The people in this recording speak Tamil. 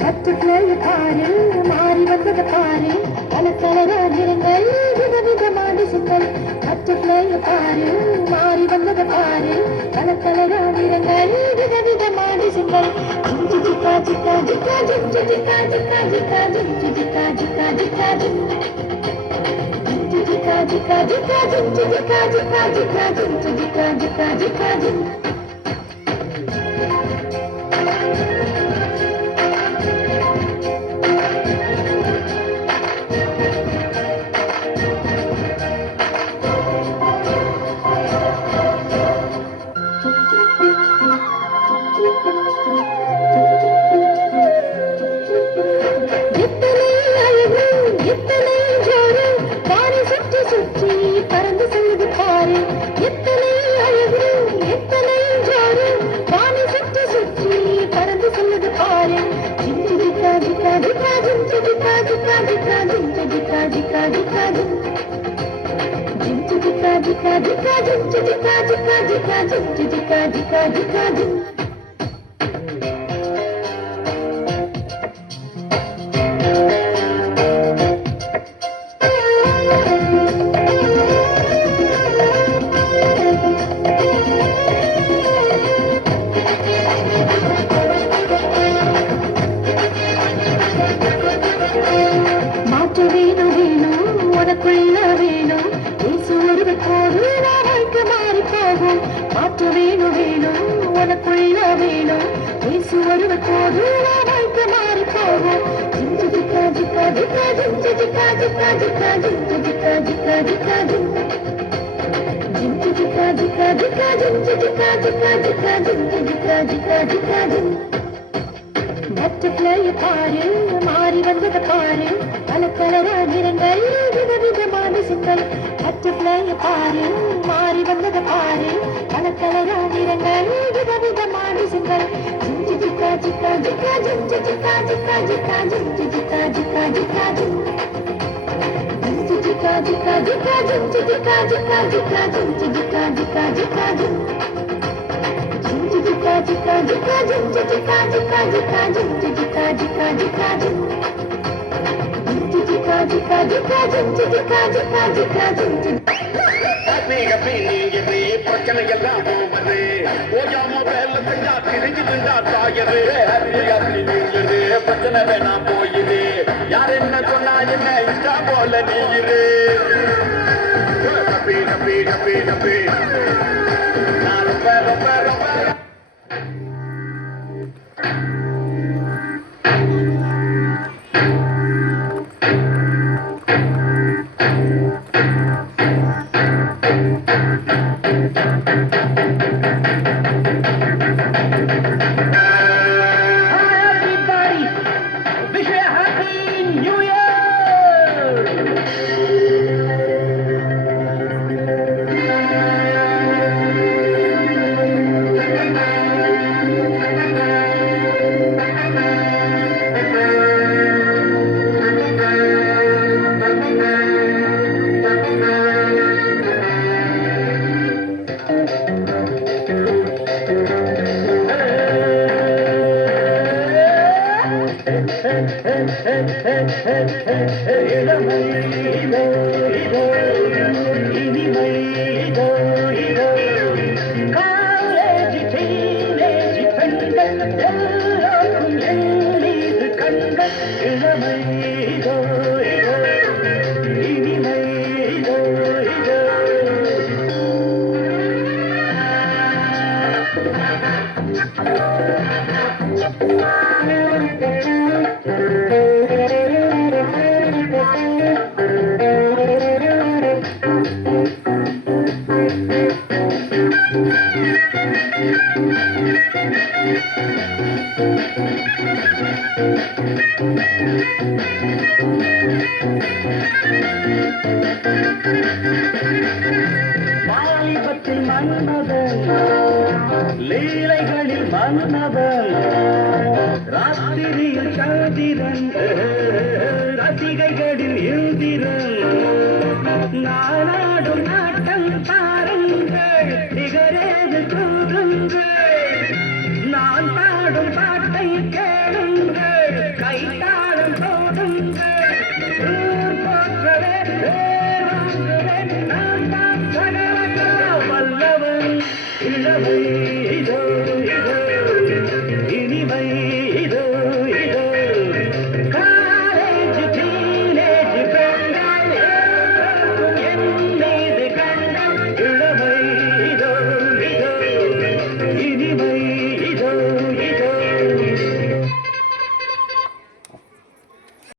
பட்டுக்களை பாரு மாறி வந்தது பாரு பல கலராகிறங்கள் விதவிதமான சிந்தல் பட்டுக்களை பாரு மாறி வந்தது பாரு பல கலராகிறங்கள் விதவிதமான சிந்தல் ஜிக்கா ஜிக்கா ஜிக்கா ஜிக்கா ஜிக்கா ஜிக்கா ஜிக்கா ஜிக்கா ஜிக்கா ஜிக்கா ஜிக்கா ஜிக்கா ஜிக்கா ஜிக்கா ஜிக்கா ஜிக்கா ஜிக்கா ஜிக்கா ஜிக்கா பட்டுக்களை பாரு மாறி வந்தது பாரு பல கலராகிறங்கள் விதவிதமான சிந்தல் பட்டுக்களை பாரு மாறி வந்தது பாரு பல கலராகிறங்கள் விதவிதமான சிந்தல் ஜிக்கா ஜிக்கா ஜிக்கா ஜிக்கா ஜிக்கா ஜிக்கா ஜிக்கா ஜிக்கா ஜிக்கா ஜிக்கா ஜிக்கா ஜிக்கா ஜிக்கா ஜிக்கா ஜிக்கா ஜிக்கா ஜிக்கா ஜிக்கா jika jika jika jika jika jika jika jika jika jika jika jika நீங்க நீங்கிறது பிரச்சனை எல்லாம் போவது ஓயாம வேலை செஞ்சா திரிஞ்சு நின்றா தாயது அப்படி நீங்கிறது பிரச்சனை வேணாம் போயுது யார் என்ன சொன்னா என்ன இஷ்டா போல நீரு நம்பி நம்பி நம்பி நம்பி நான் ரொம்ப ரொம்ப ரொம்ப வாலிபத்தில் மன்னவன் லீலைகளில் மன்னவன்